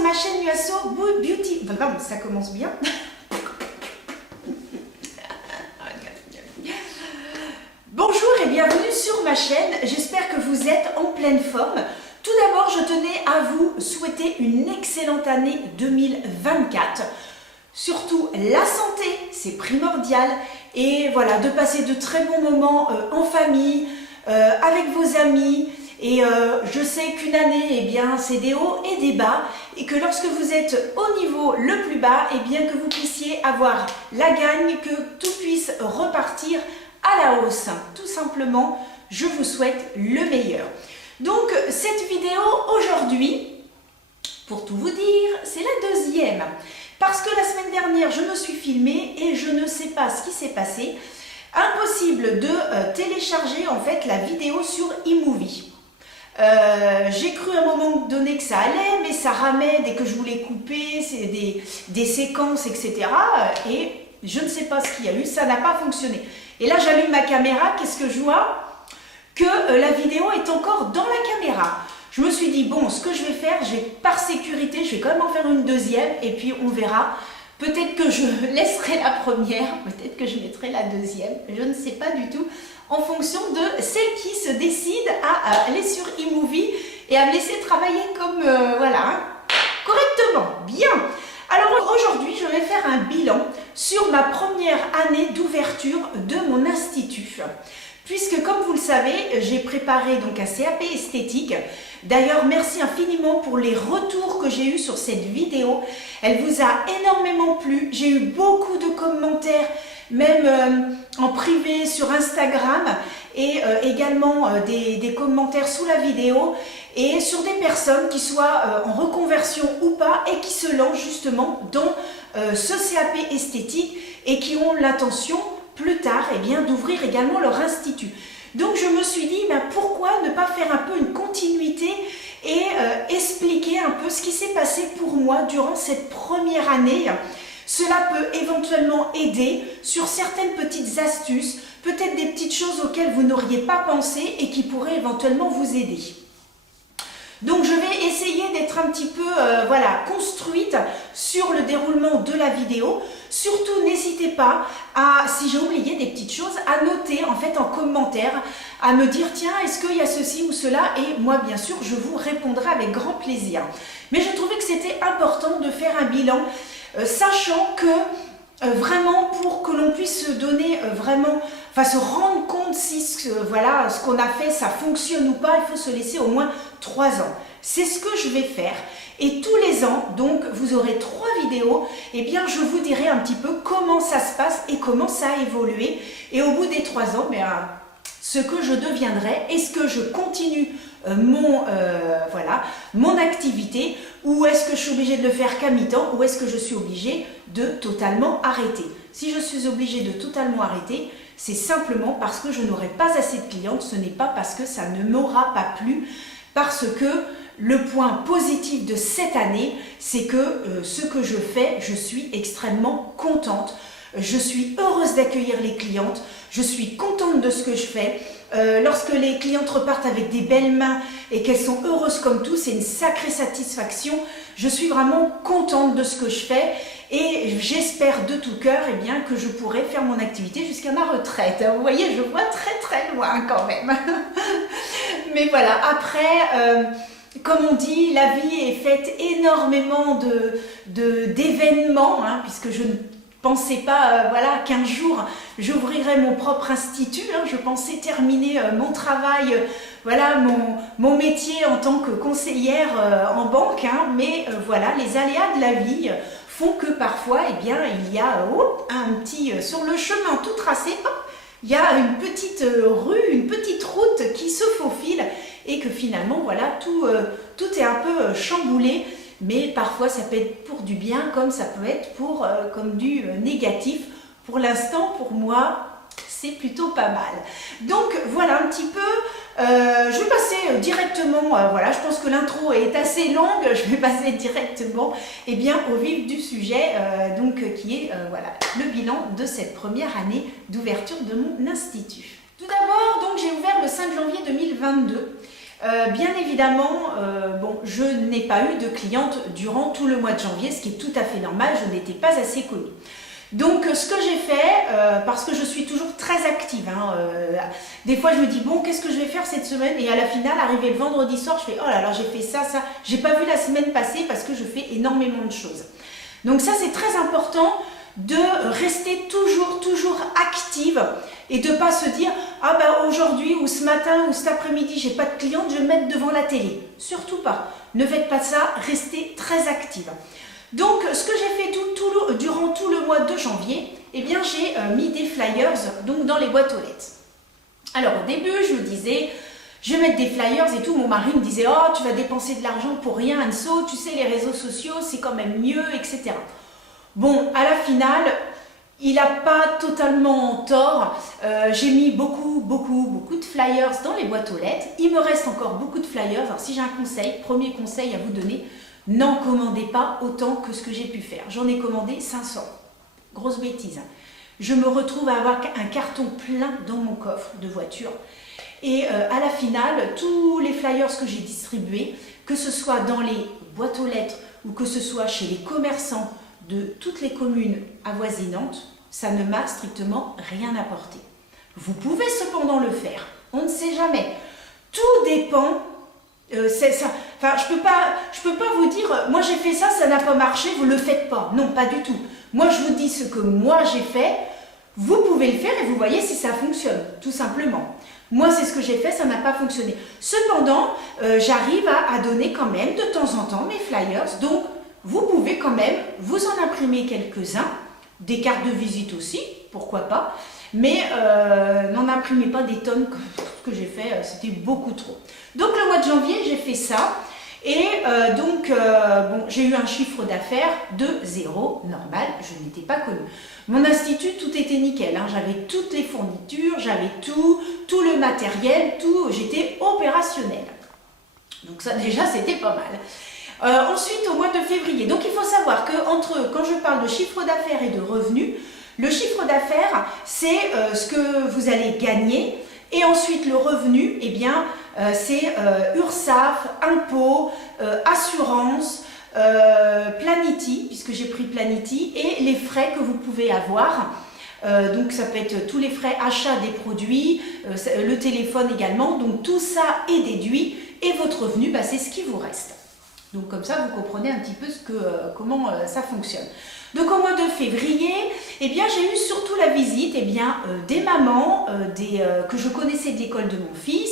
sur ma chaîne UASO Beauty. Enfin, non, ça commence bien. Bonjour et bienvenue sur ma chaîne. J'espère que vous êtes en pleine forme. Tout d'abord, je tenais à vous souhaiter une excellente année 2024. Surtout la santé, c'est primordial. Et voilà, de passer de très bons moments en famille, avec vos amis. Et je sais qu'une année, eh bien, c'est des hauts et des bas, et que lorsque vous êtes au niveau le plus bas, eh bien, que vous puissiez avoir la gagne, que tout puisse repartir à la hausse. Tout simplement, je vous souhaite le meilleur. Donc, cette vidéo aujourd'hui, pour tout vous dire, c'est la deuxième. Parce que la semaine dernière, je me suis filmée et je ne sais pas ce qui s'est passé. Impossible de télécharger en fait la vidéo sur iMovie. J'ai cru à un moment donné que ça allait, mais ça ramait dès que je voulais couper, c'est des séquences, etc. Et je ne sais pas ce qu'il y a eu, ça n'a pas fonctionné. Et là, j'allume ma caméra, qu'est-ce que je vois? Que la vidéo est encore dans la caméra. Je me suis dit, bon, ce que je vais faire, par sécurité, je vais quand même en faire une deuxième, et puis on verra. Peut-être que je laisserai la première, peut-être que je mettrai la deuxième, je ne sais pas du tout, en fonction de celle qui se décide à aller sur iMovie et à me laisser travailler comme, voilà, hein, correctement, bien. Alors aujourd'hui, je vais faire un bilan sur ma première année d'ouverture de mon institut. Puisque, comme vous le savez, j'ai préparé donc un CAP esthétique. D'ailleurs, merci infiniment pour les retours que j'ai eus sur cette vidéo. Elle vous a énormément plu. J'ai eu beaucoup de commentaires, même en privé sur Instagram, et également des commentaires sous la vidéo, et sur des personnes qui soient en reconversion ou pas, et qui se lancent justement dans ce CAP esthétique et qui ont l'intention plus tard, eh bien, d'ouvrir également leur institut. Donc je me suis dit, ben, pourquoi ne pas faire un peu une continuité et expliquer un peu ce qui s'est passé pour moi durant cette première année. Cela peut éventuellement aider sur certaines petites astuces, peut-être des petites choses auxquelles vous n'auriez pas pensé et qui pourraient éventuellement vous aider. Donc je vais essayer d'être un petit peu voilà, construite sur le déroulement de la vidéo. Surtout n'hésitez pas à, si j'ai oublié des petites choses, à noter en fait en commentaire, à me dire tiens, est-ce qu'il y a ceci ou cela, et moi bien sûr je vous répondrai avec grand plaisir. Mais je trouvais que c'était important de faire un bilan, sachant que vraiment pour que l'on puisse se donner vraiment, enfin se rendre compte si voilà, ce qu'on a fait ça fonctionne ou pas, il faut se laisser au moins 3 ans. C'est ce que je vais faire. Et tous les ans, donc vous aurez 3 vidéos, et bien je vous dirai un petit peu comment ça se passe et comment ça a évolué. Et au bout des 3 ans, bien, ce que je deviendrai, est-ce que je continue voilà, mon activité, ou est-ce que je suis obligée de le faire qu'à mi-temps, ou est-ce que je suis obligée de totalement arrêter. Si je suis obligée de totalement arrêter, c'est simplement parce que je n'aurai pas assez de clientes, ce n'est pas parce que ça ne m'aura pas plu, parce que le point positif de cette année, c'est que ce que je fais, je suis extrêmement contente. Je suis heureuse d'accueillir les clientes, je suis contente de ce que je fais. Lorsque les clientes repartent avec des belles mains et qu'elles sont heureuses comme tout, c'est une sacrée satisfaction. Je suis vraiment contente de ce que je fais et j'espère de tout cœur eh bien, que je pourrai faire mon activité jusqu'à ma retraite. Vous voyez, je vois très très loin quand même. Mais voilà, après... comme on dit, la vie est faite énormément d'événements, hein, puisque je ne pensais pas voilà, qu'un jour j'ouvrirais mon propre institut. Hein, je pensais terminer mon travail, voilà, mon métier en tant que conseillère en banque. Hein, mais voilà, les aléas de la vie font que parfois, eh bien, il y a un petit, sur le chemin tout tracé, hop, il y a une petite rue, une petite route qui se faufile. Et que finalement, voilà, tout est un peu chamboulé, mais parfois ça peut être pour du bien, comme ça peut être pour comme du négatif. Pour l'instant, pour moi, c'est plutôt pas mal. Donc voilà un petit peu, je vais passer directement, voilà, je pense que l'intro est assez longue, je vais passer directement eh bien, au vif du sujet, donc, qui est voilà, le bilan de cette première année d'ouverture de mon institut. Tout d'abord, donc j'ai ouvert le 5 janvier 2022. Bien évidemment, bon, je n'ai pas eu de clientes durant tout le mois de janvier, ce qui est tout à fait normal, je n'étais pas assez connue. Donc ce que j'ai fait, parce que je suis toujours très active, hein, des fois je me dis bon qu'est-ce que je vais faire cette semaine et à la finale, arrivé le vendredi soir, je fais oh là là j'ai fait ça, j'ai pas vu la semaine passer parce que je fais énormément de choses. Donc ça c'est très important de rester toujours active et de ne pas se dire ah ben aujourd'hui ou ce matin ou cet après-midi j'ai pas de cliente, je vais me mettre devant la télé. Surtout pas, ne faites pas ça, restez très active. Donc ce que j'ai fait durant tout le mois de janvier, eh bien j'ai mis des flyers donc, dans les boîtes aux lettres. Alors au début je me disais je vais mettre des flyers et tout, mon mari me disait oh tu vas dépenser de l'argent pour rien Anso, tu sais les réseaux sociaux c'est quand même mieux etc. Bon, à la finale, il n'a pas totalement tort. J'ai mis beaucoup de flyers dans les boîtes aux lettres. Il me reste encore beaucoup de flyers. Alors si j'ai un conseil, premier conseil à vous donner, n'en commandez pas autant que ce que j'ai pu faire. J'en ai commandé 500. Grosse bêtise. Je me retrouve à avoir un carton plein dans mon coffre de voiture. Et à la finale, tous les flyers que j'ai distribués, que ce soit dans les boîtes aux lettres ou que ce soit chez les commerçants, de toutes les communes avoisinantes, ça ne m'a strictement rien apporté. Vous pouvez cependant le faire, on ne sait jamais. Tout dépend, enfin, je peux pas vous dire, moi j'ai fait ça, ça n'a pas marché, vous ne le faites pas. Non, pas du tout. Moi je vous dis ce que moi j'ai fait, vous pouvez le faire et vous voyez si ça fonctionne, tout simplement. Moi c'est ce que j'ai fait, ça n'a pas fonctionné. Cependant, j'arrive à donner quand même de temps en temps mes flyers, donc vous pouvez quand même vous en imprimer quelques-uns, des cartes de visite aussi, pourquoi pas, mais n'en imprimez pas des tonnes comme ce que j'ai fait, c'était beaucoup trop. Donc le mois de janvier, j'ai fait ça, et bon, j'ai eu un chiffre d'affaires de 0, normal, je n'étais pas connue. Mon institut, tout était nickel, hein, j'avais toutes les fournitures, j'avais tout le matériel, tout, j'étais opérationnelle. Donc ça déjà, c'était pas mal. Ensuite, au mois de février, donc il faut savoir que quand je parle de chiffre d'affaires et de revenus, le chiffre d'affaires, c'est ce que vous allez gagner, et ensuite le revenu, eh bien, c'est URSSAF, impôts, assurance, Planity, puisque j'ai pris Planity, et les frais que vous pouvez avoir. Donc ça peut être tous les frais achats des produits, le téléphone également, donc tout ça est déduit, et votre revenu, bah, c'est ce qui vous reste. Donc comme ça, vous comprenez un petit peu comment ça fonctionne. Donc au mois de février, eh bien, j'ai eu surtout la visite des mamans que je connaissais de l'école de mon fils,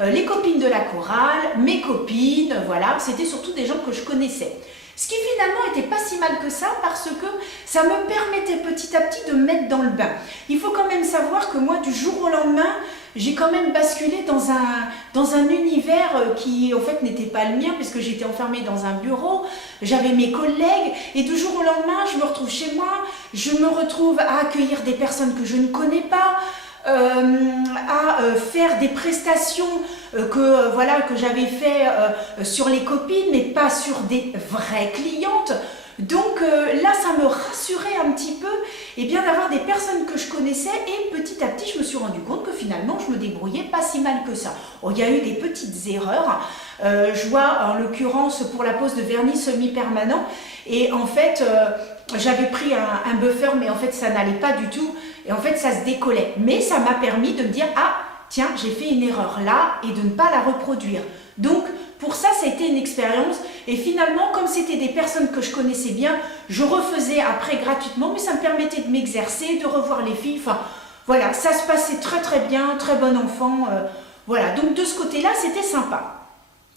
les copines de la chorale, mes copines, voilà, c'était surtout des gens que je connaissais. Ce qui finalement n'était pas si mal que ça parce que ça me permettait petit à petit de me mettre dans le bain. Il faut quand même savoir que moi, du jour au lendemain, j'ai quand même basculé dans un univers qui en fait n'était pas le mien puisque j'étais enfermée dans un bureau, j'avais mes collègues et du jour au lendemain, je me retrouve chez moi, je me retrouve à accueillir des personnes que je ne connais pas, à faire des prestations que j'avais fait sur les copines mais pas sur des vraies clientes. Donc là ça me rassurait un petit peu d'avoir des personnes que je connaissais et petit à petit je me suis rendu compte que finalement je me débrouillais pas si mal que ça. Oh, il y a eu des petites erreurs, je vois en l'occurrence pour la pose de vernis semi-permanent et en fait j'avais pris un buffer mais en fait ça n'allait pas du tout et en fait ça se décollait. Mais ça m'a permis de me dire ah tiens j'ai fait une erreur là et de ne pas la reproduire. Donc pour ça, ça a été une expérience et finalement, comme c'était des personnes que je connaissais bien, je refaisais après gratuitement, mais ça me permettait de m'exercer, de revoir les filles, enfin voilà, ça se passait très très bien, très bon enfant, voilà, donc de ce côté-là, c'était sympa.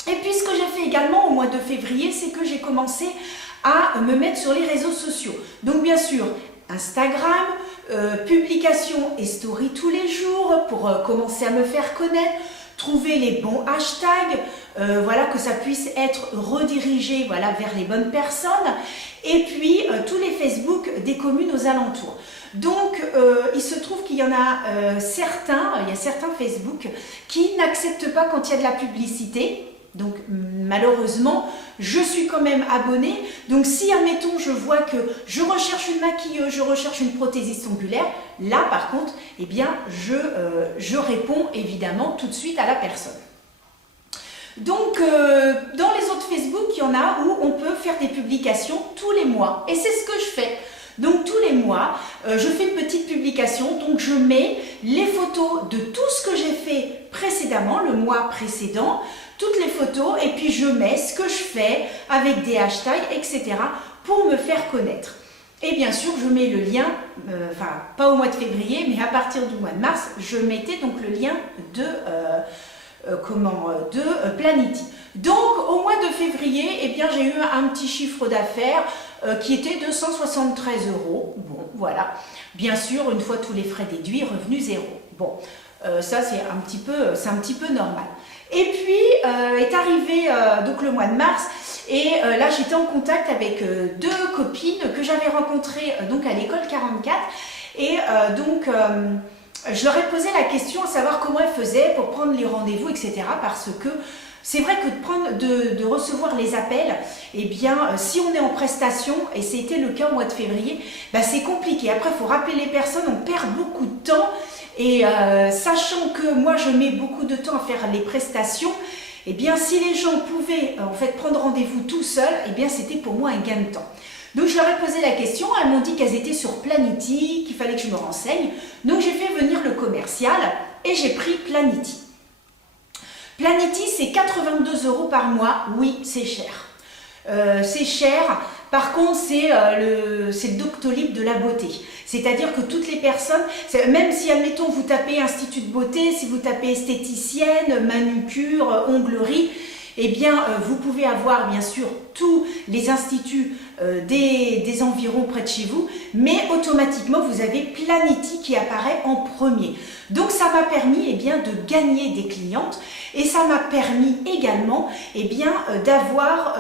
Et puis ce que j'ai fait également au mois de février, c'est que j'ai commencé à me mettre sur les réseaux sociaux. Donc bien sûr, Instagram, publications et stories tous les jours pour commencer à me faire connaître, trouver les bons hashtags, voilà, que ça puisse être redirigé voilà, vers les bonnes personnes, et puis tous les Facebook des communes aux alentours. Donc il se trouve qu'il y en a certains Facebook qui n'acceptent pas quand il y a de la publicité. Donc malheureusement, je suis quand même abonnée. Donc si, admettons, je vois que je recherche une maquilleuse, je recherche une prothésiste ongulaire, là par contre, eh bien, je réponds évidemment tout de suite à la personne. Donc, dans les autres Facebook, il y en a où on peut faire des publications tous les mois. Et c'est ce que je fais. Donc, tous les mois, je fais une petite publication. Donc, je mets les photos de tout ce que j'ai fait précédemment, le mois précédent, toutes les photos. Et puis, je mets ce que je fais avec des hashtags, etc. pour me faire connaître. Et bien sûr, je mets le lien, enfin, pas au mois de février, mais à partir du mois de mars, je mettais donc le lien de... Planity. Donc au mois de février, eh bien j'ai eu un petit chiffre d'affaires qui était de 173 €. Bon, voilà. Bien sûr, une fois tous les frais déduits, revenu zéro. Bon, ça c'est un petit peu normal. Et puis est arrivé donc le mois de mars et là j'étais en contact avec deux copines que j'avais rencontrées donc à l'école 44 et je leur ai posé la question à savoir comment elles faisaient pour prendre les rendez-vous, etc. Parce que c'est vrai que de recevoir les appels, eh bien, si on est en prestation, et c'était le cas au mois de février, bah, c'est compliqué. Après, il faut rappeler les personnes, on perd beaucoup de temps. Et sachant que moi, je mets beaucoup de temps à faire les prestations, eh bien, si les gens pouvaient en fait prendre rendez-vous tout seuls, eh bien, c'était pour moi un gain de temps. Donc je leur ai posé la question, elles m'ont dit qu'elles étaient sur Planity, qu'il fallait que je me renseigne. Donc j'ai fait venir le commercial et j'ai pris Planity. Planity, c'est 82 € par mois. Oui, c'est cher. C'est cher. Par contre, c'est le Doctolib de la beauté. C'est-à-dire que toutes les personnes, même si, admettons, vous tapez Institut de beauté, si vous tapez esthéticienne, manucure, onglerie, eh bien, vous pouvez avoir, bien sûr, tous les instituts des environs près de chez vous, mais automatiquement, vous avez Planity qui apparaît en premier. Donc, ça m'a permis, eh bien, de gagner des clientes et ça m'a permis également, eh bien, d'avoir,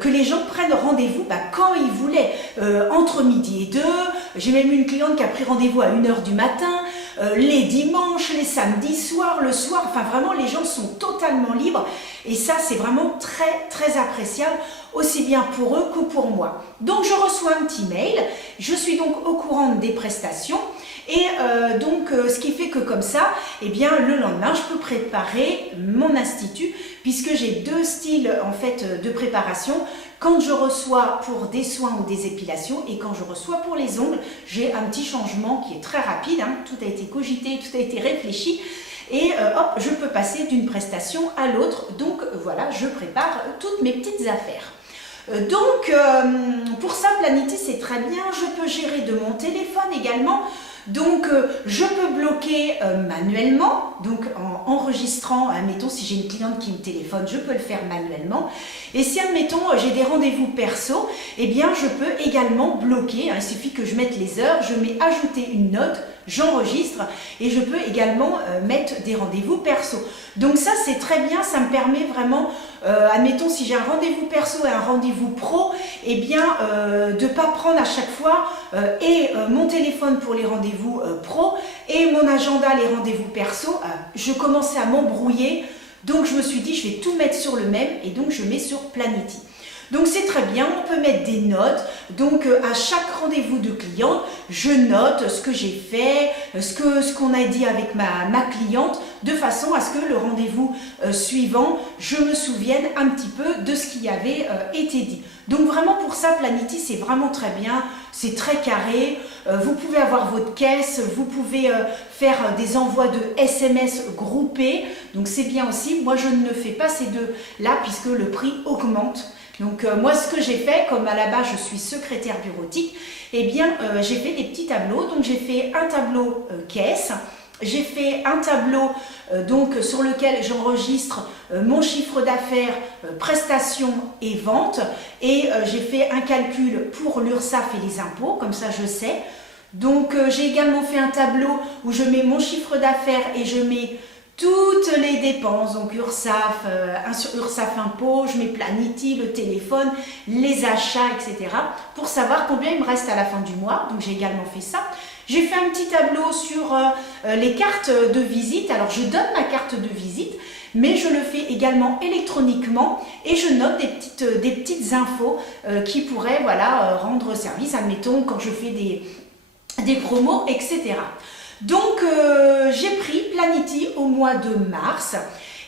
que les gens prennent rendez-vous quand ils voulaient, entre midi et 2. J'ai même eu une cliente qui a pris rendez-vous à 1 h du matin, les dimanches, les samedis soirs, le soir, enfin vraiment les gens sont totalement libres et ça c'est vraiment très très appréciable aussi bien pour eux que pour moi. Donc je reçois un petit mail, je suis donc au courant des prestations et ce qui fait que comme ça, eh bien le lendemain je peux préparer mon institut puisque j'ai deux styles en fait de préparation. Quand je reçois pour des soins ou des épilations et quand je reçois pour les ongles, j'ai un petit changement qui est très rapide, hein. Tout a été cogité, tout a été réfléchi et hop, je peux passer d'une prestation à l'autre. Donc voilà, je prépare toutes mes petites affaires. Pour ça, Planity, c'est très bien. Je peux gérer de mon téléphone également. Donc, je peux bloquer manuellement, donc en enregistrant, admettons, si j'ai une cliente qui me téléphone, je peux le faire manuellement. Et si, admettons, j'ai des rendez-vous perso, eh bien, je peux également bloquer. Il suffit que je mette les heures, je mets ajouter une note, j'enregistre et je peux également mettre des rendez-vous perso. Donc ça, c'est très bien, ça me permet vraiment, admettons, si j'ai un rendez-vous perso et un rendez-vous pro, eh bien, de ne pas prendre à chaque fois mon téléphone pour les rendez-vous pro et mon agenda, les rendez-vous perso. Je commençais à m'embrouiller, donc je me suis dit, je vais tout mettre sur le même et donc je mets sur Planity. Donc c'est très bien, on peut mettre des notes, donc à chaque rendez-vous de cliente, je note ce que j'ai fait, ce qu'on a dit avec ma cliente, de façon à ce que le rendez-vous suivant, je me souvienne un petit peu de ce qui avait été dit. Donc vraiment pour ça, Planity, c'est vraiment très bien, c'est très carré, vous pouvez avoir votre caisse, vous pouvez faire des envois de SMS groupés, donc c'est bien aussi. Moi je ne fais pas ces deux-là puisque le prix augmente. Donc moi ce que j'ai fait, comme à la base je suis secrétaire bureautique, eh bien j'ai fait des petits tableaux. Donc j'ai fait un tableau caisse, j'ai fait un tableau sur lequel j'enregistre mon chiffre d'affaires, prestations et ventes, et j'ai fait un calcul pour l'URSSAF et les impôts, comme ça je sais. Donc j'ai également fait un tableau où je mets mon chiffre d'affaires et je mets toutes les dépenses, donc URSSAF, URSSAF impôts, je mets Planity, le téléphone, les achats, etc. pour savoir combien il me reste à la fin du mois. Donc j'ai également fait ça. J'ai fait un petit tableau sur les cartes de visite. Alors je donne ma carte de visite, mais je le fais également électroniquement et je note des petites infos qui pourraient rendre service, admettons quand je fais des promos, etc. Donc j'ai pris Planity au mois de mars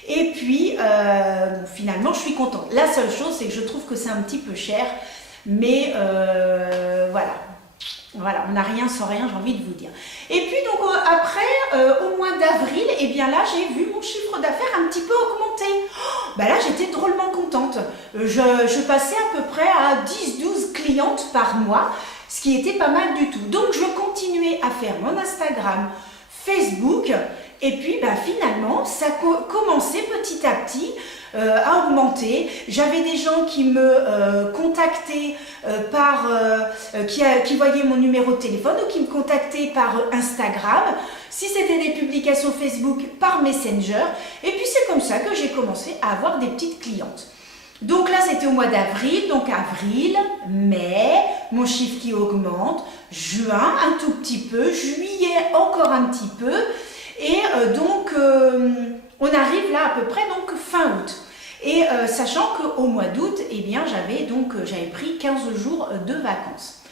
Et puis, bon, finalement, je suis contente. La seule chose, c'est que je trouve que c'est un petit peu cher. Mais voilà. Voilà, on n'a rien sans rien, j'ai envie de vous dire. Et puis donc après, au mois d'avril, et bien là j'ai vu mon chiffre d'affaires un petit peu augmenter. Oh, bah là j'étais drôlement contente. Je passais à peu près à 10-12 clientes par mois, ce qui était pas mal du tout. Donc je continuais à faire mon Instagram, Facebook, et puis bah, finalement ça commençait petit à petit à augmenter. J'avais des gens qui me contactaient qui voyaient mon numéro de téléphone ou qui me contactaient par Instagram. Si c'était des publications Facebook, par Messenger. Et puis c'est comme ça que j'ai commencé à avoir des petites clientes. Donc là c'était au mois d'avril, donc avril, mai, mon chiffre qui augmente, juin un tout petit peu, juillet encore un petit peu. Et donc on arrive là à peu près donc fin août. Et sachant qu'au mois d'août, eh bien j'avais pris 15 jours de vacances.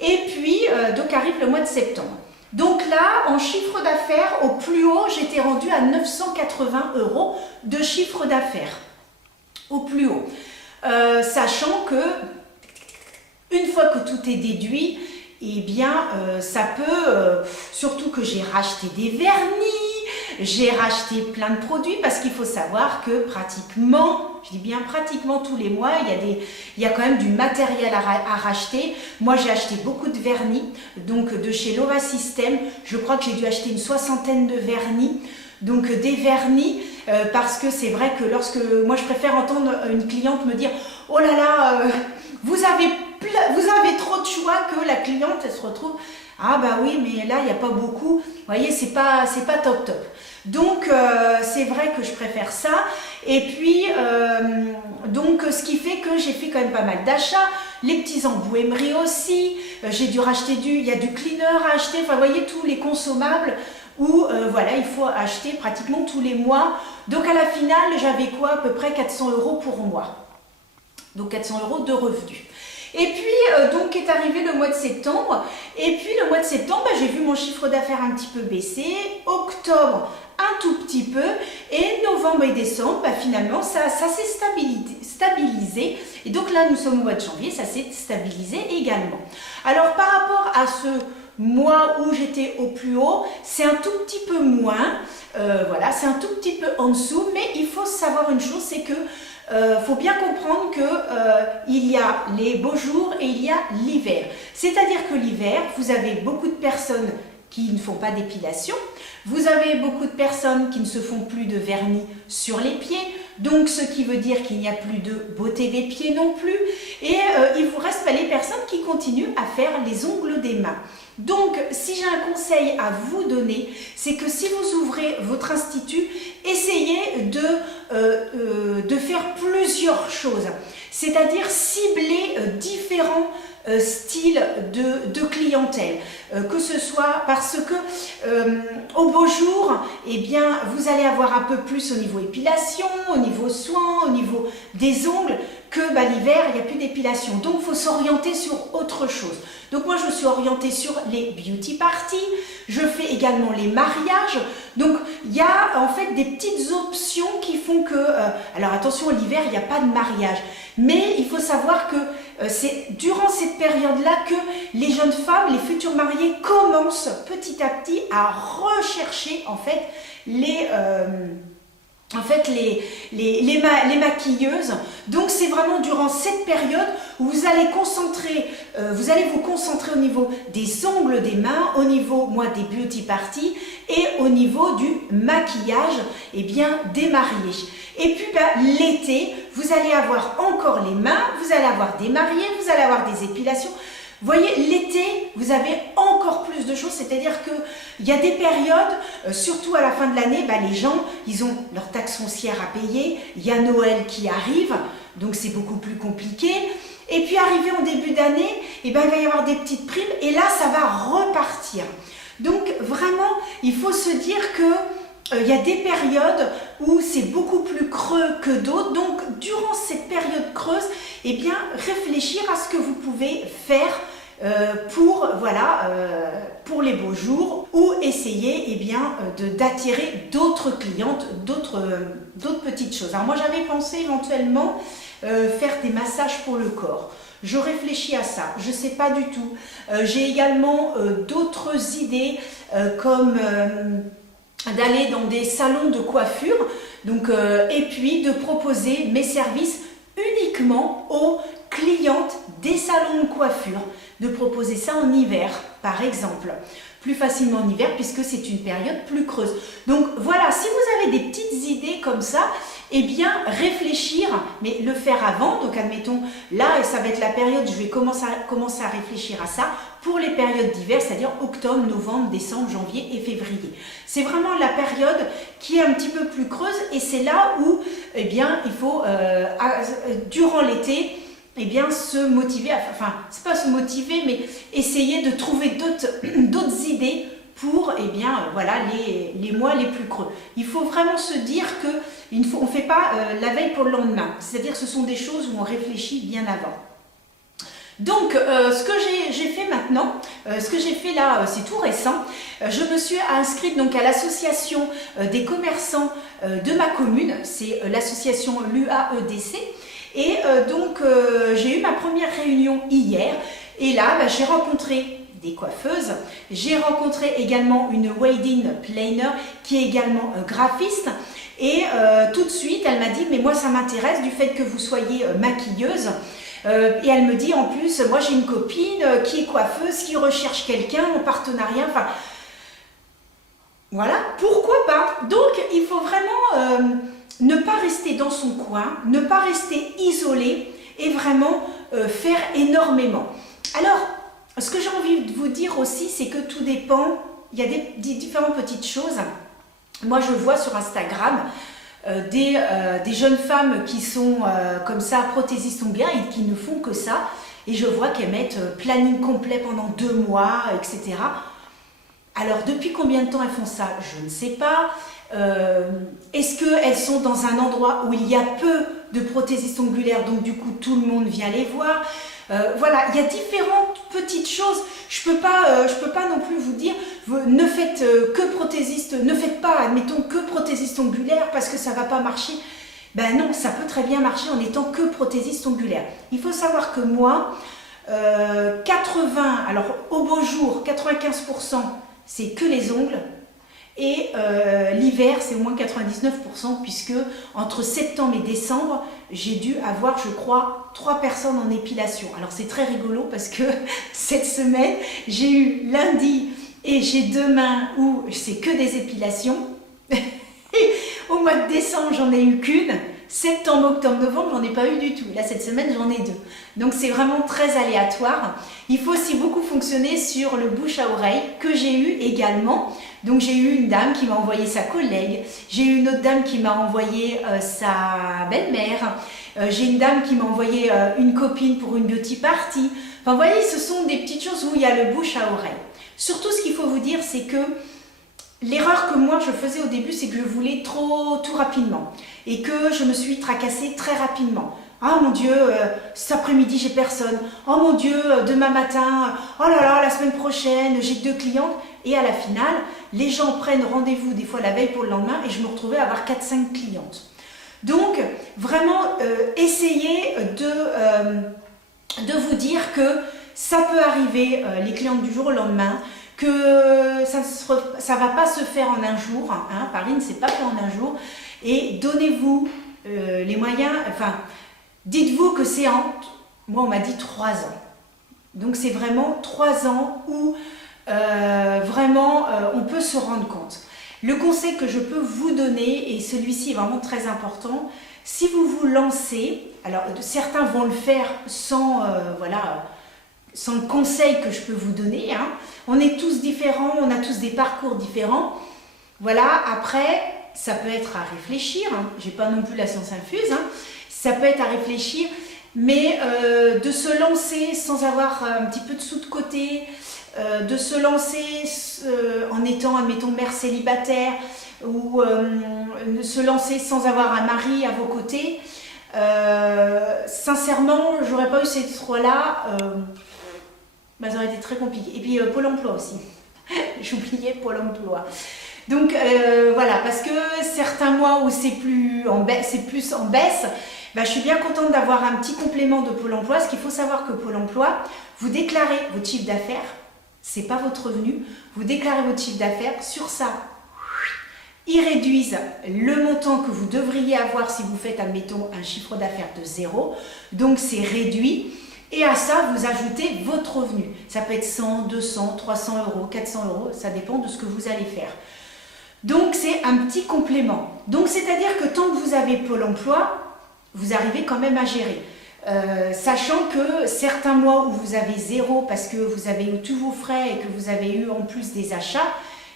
Et puis donc arrive le mois de septembre. Donc là, en chiffre d'affaires, au plus haut, j'étais rendue à 980 € de chiffre d'affaires. Au plus haut. Sachant que, une fois que tout est déduit, eh bien ça peut, surtout que j'ai racheté des vernis, j'ai racheté plein de produits parce qu'il faut savoir que pratiquement, je dis bien pratiquement tous les mois, il y a quand même du matériel à racheter. Moi, j'ai acheté beaucoup de vernis, donc de chez Lova System. Je crois que j'ai dû acheter une 60aine de vernis. Donc des vernis, parce que c'est vrai que lorsque, moi je préfère entendre une cliente me dire « Oh là là, vous avez trop de choix » que la cliente elle se retrouve « Ah bah oui, mais là il n'y a pas beaucoup. » Vous voyez, c'est pas top top. Donc c'est vrai que je préfère ça. Et puis donc ce qui fait que j'ai fait quand même pas mal d'achats. Les petits embouts Emery aussi. J'ai dû racheter il y a du cleaner à acheter. Enfin vous voyez tous les consommables où voilà, il faut acheter pratiquement tous les mois. Donc à la finale, j'avais quoi? À peu près 400 € pour moi. Donc 400 € de revenus. Et puis, donc est arrivé le mois de septembre. Et puis le mois de septembre, bah, j'ai vu mon chiffre d'affaires un petit peu baisser. Octobre, un tout petit peu. Et novembre et décembre, bah, finalement, ça s'est stabilisé. Et donc là, nous sommes au mois de janvier, ça s'est stabilisé également. Alors par rapport à ce mois où j'étais au plus haut, c'est un tout petit peu moins, voilà, c'est un tout petit peu en dessous, mais il faut savoir une chose, c'est que faut bien comprendre que il y a les beaux jours et il y a l'hiver. C'est-à-dire que l'hiver, vous avez beaucoup de personnes qui ne font pas d'épilation, vous avez beaucoup de personnes qui ne se font plus de vernis sur les pieds, donc ce qui veut dire qu'il n'y a plus de beauté des pieds non plus, et il vous reste les personnes qui continuent à faire les ongles des mains. Donc, si j'ai un conseil à vous donner, c'est que si vous ouvrez votre institut, essayez de faire plusieurs choses, c'est-à-dire cibler différents styles de clientèle, que ce soit parce que au beau jour, eh bien, vous allez avoir un peu plus au niveau épilation, au niveau soins, au niveau des ongles, que l'hiver, il n'y a plus d'épilation. Donc, il faut s'orienter sur autre chose. Donc, moi, je me suis orientée sur les beauty parties. Je fais également les mariages. Donc, il y a en fait des petites options qui font que... alors, attention, l'hiver, il n'y a pas de mariage. Mais il faut savoir que c'est durant cette période-là que les jeunes femmes, les futurs mariés, commencent petit à petit à rechercher en fait les maquilleuses. Donc c'est vraiment durant cette période où vous allez vous concentrer au niveau des ongles des mains, au niveau des beauty parties et au niveau du maquillage des mariés. Et puis l'été, vous allez avoir encore les mains, vous allez avoir des mariés, vous allez avoir des épilations. Vous voyez, l'été, vous avez encore plus de choses, c'est-à-dire qu'il y a des périodes, surtout à la fin de l'année, les gens, ils ont leur taxe foncière à payer, il y a Noël qui arrive, donc c'est beaucoup plus compliqué. Et puis arrivé en début d'année, il va y avoir des petites primes et là, ça va repartir. Donc vraiment, il faut se dire que il y a des périodes où c'est beaucoup plus creux que d'autres. Donc, durant cette période creuse, réfléchir à ce que vous pouvez faire pour, voilà, pour les beaux jours, ou essayer eh bien, d'attirer d'autres clientes, d'autres petites choses. Alors moi j'avais pensé éventuellement faire des massages pour le corps. Je réfléchis à ça, je ne sais pas du tout. J'ai également d'autres idées comme d'aller dans des salons de coiffure, donc, et puis de proposer mes services uniquement aux clientes des salons de coiffure, de proposer ça en hiver par exemple, plus facilement en hiver puisque c'est une période plus creuse. Donc voilà, si vous avez des petites idées comme ça, eh bien réfléchir, mais le faire avant, donc admettons là ça va être la période, je vais commencer à réfléchir à ça pour les périodes d'hiver, c'est-à-dire octobre, novembre, décembre, janvier et février. C'est vraiment la période qui est un petit peu plus creuse et c'est là où eh bien, il faut, durant l'été, eh bien, se motiver, enfin, c'est pas se motiver, mais essayer de trouver d'autres idées pour eh bien, voilà, les mois les plus creux. Il faut vraiment se dire qu'on ne fait pas la veille pour le lendemain, c'est-à-dire que ce sont des choses où on réfléchit bien avant. Donc, ce que j'ai fait maintenant, ce que j'ai fait là, c'est tout récent. Je me suis inscrite donc à l'association des commerçants de ma commune, c'est l'association l'UAEDC. Et donc, j'ai eu ma première réunion hier. Et là, j'ai rencontré des coiffeuses. J'ai rencontré également une wedding planner qui est également graphiste. Et tout de suite, elle m'a dit, mais moi, ça m'intéresse du fait que vous soyez maquilleuse. Et elle me dit en plus, moi j'ai une copine qui est coiffeuse, qui recherche quelqu'un en partenariat, enfin voilà, pourquoi pas. Donc il faut vraiment ne pas rester dans son coin, ne pas rester isolé et vraiment faire énormément. Alors, ce que j'ai envie de vous dire aussi, c'est que tout dépend, il y a des différentes petites choses. Moi je vois sur Instagram des jeunes femmes qui sont comme ça, prothésistes ongulaires et qui ne font que ça. Et je vois qu'elles mettent planning complet pendant 2 mois, etc. Alors, depuis combien de temps elles font ça? Je ne sais pas. Est-ce qu'elles sont dans un endroit où il y a peu de prothésistes ongulaires, donc du coup tout le monde vient les voir? Voilà, il y a différentes petites choses. Je peux pas non plus vous dire, ne faites que prothésiste, ne faites pas, admettons, que prothésiste ongulaire parce que ça va pas marcher. Ben non, ça peut très bien marcher en étant que prothésiste ongulaire. Il faut savoir que moi, 80, alors au beau jour, 95%, c'est que les ongles. Et l'hiver, c'est au moins 99% puisque entre septembre et décembre, j'ai dû avoir, je crois, 3 personnes en épilation. Alors c'est très rigolo parce que cette semaine, j'ai eu lundi et j'ai demain où c'est que des épilations. Et au mois de décembre, j'en ai eu qu'une. Septembre, octobre, novembre, j'en ai pas eu du tout. Là, cette semaine, j'en ai 2. Donc, c'est vraiment très aléatoire. Il faut aussi beaucoup fonctionner sur le bouche à oreille que j'ai eu également. Donc, j'ai eu une dame qui m'a envoyé sa collègue. J'ai eu une autre dame qui m'a envoyé sa belle-mère. J'ai une dame qui m'a envoyé une copine pour une beauty party. Enfin, vous voyez, ce sont des petites choses où il y a le bouche à oreille. Surtout, ce qu'il faut vous dire, c'est que l'erreur que moi je faisais au début, c'est que je voulais tout rapidement et que je me suis tracassée très rapidement. Ah mon Dieu, cet après-midi j'ai personne. Oh mon Dieu, demain matin, oh là là, la semaine prochaine, j'ai 2 clientes. Et à la finale, les gens prennent rendez-vous des fois la veille pour le lendemain et je me retrouvais à avoir 4-5 clientes. Donc vraiment, essayez de vous dire que ça peut arriver, les clientes du jour au lendemain, que ça ne va pas se faire en un jour, hein, Paris ne s'est pas fait en un jour, et donnez-vous les moyens, enfin, dites-vous que c'est moi on m'a dit 3 ans, donc c'est vraiment 3 ans où vraiment on peut se rendre compte. Le conseil que je peux vous donner, et celui-ci est vraiment très important, si vous vous lancez, alors certains vont le faire sans, voilà, sans le conseil que je peux vous donner, hein. On est tous différents, on a tous des parcours différents. Voilà, après, ça peut être à réfléchir, hein. J'ai pas non plus la science infuse, hein. Ça peut être à réfléchir, mais de se lancer sans avoir un petit peu de sous de côté, de se lancer en étant, admettons, mère célibataire, ou de se lancer sans avoir un mari à vos côtés, sincèrement, j'aurais pas eu ces 3 là. bah, ça aurait été très compliqué. Et puis Pôle emploi aussi. J'oubliais Pôle emploi. Donc voilà, parce que certains mois où c'est plus en baisse, bah, je suis bien contente d'avoir un petit complément de Pôle emploi. Ce qu'il faut savoir que Pôle emploi, vous déclarez votre chiffre d'affaires, c'est pas votre revenu, vous déclarez votre chiffre d'affaires, sur ça, ils réduisent le montant que vous devriez avoir si vous faites, admettons, un chiffre d'affaires de 0, donc c'est réduit. Et à ça, vous ajoutez votre revenu. Ça peut être 100, 200, 300 euros, 400 euros, ça dépend de ce que vous allez faire. Donc, c'est un petit complément. Donc, c'est-à-dire que tant que vous avez Pôle emploi, vous arrivez quand même à gérer. Sachant que certains mois où vous avez 0 parce que vous avez eu tous vos frais et que vous avez eu en plus des achats,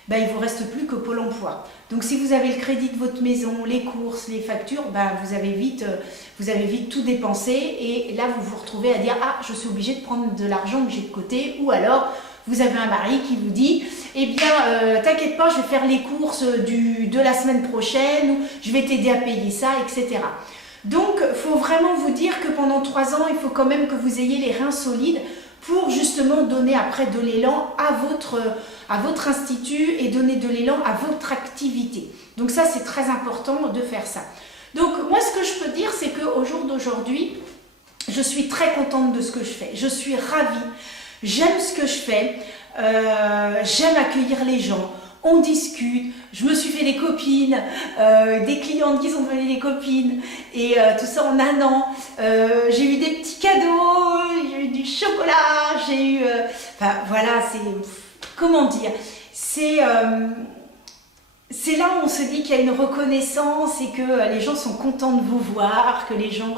ben, il ne vous reste plus que Pôle emploi. Donc si vous avez le crédit de votre maison, les courses, les factures, ben, vous avez vite tout dépensé et là vous vous retrouvez à dire « Ah, je suis obligée de prendre de l'argent que j'ai de côté » ou alors vous avez un mari qui vous dit « Eh bien, t'inquiète pas, je vais faire les courses de la semaine prochaine ou je vais t'aider à payer ça, etc. » Donc, il faut vraiment vous dire que pendant 3 ans, il faut quand même que vous ayez les reins solides pour justement donner après de l'élan à votre institut et donner de l'élan à votre activité. Donc ça, c'est très important de faire ça. Donc moi, ce que je peux dire, c'est qu'au jour d'aujourd'hui, je suis très contente de ce que je fais. Je suis ravie. J'aime ce que je fais. J'aime accueillir les gens. On discute, je me suis fait des copines, des clientes qui sont devenues des copines, et tout ça en un an. J'ai eu des petits cadeaux, j'ai eu du chocolat, j'ai eu... Enfin voilà, c'est... Comment dire, c'est là où on se dit qu'il y a une reconnaissance et que les gens sont contents de vous voir, que les gens...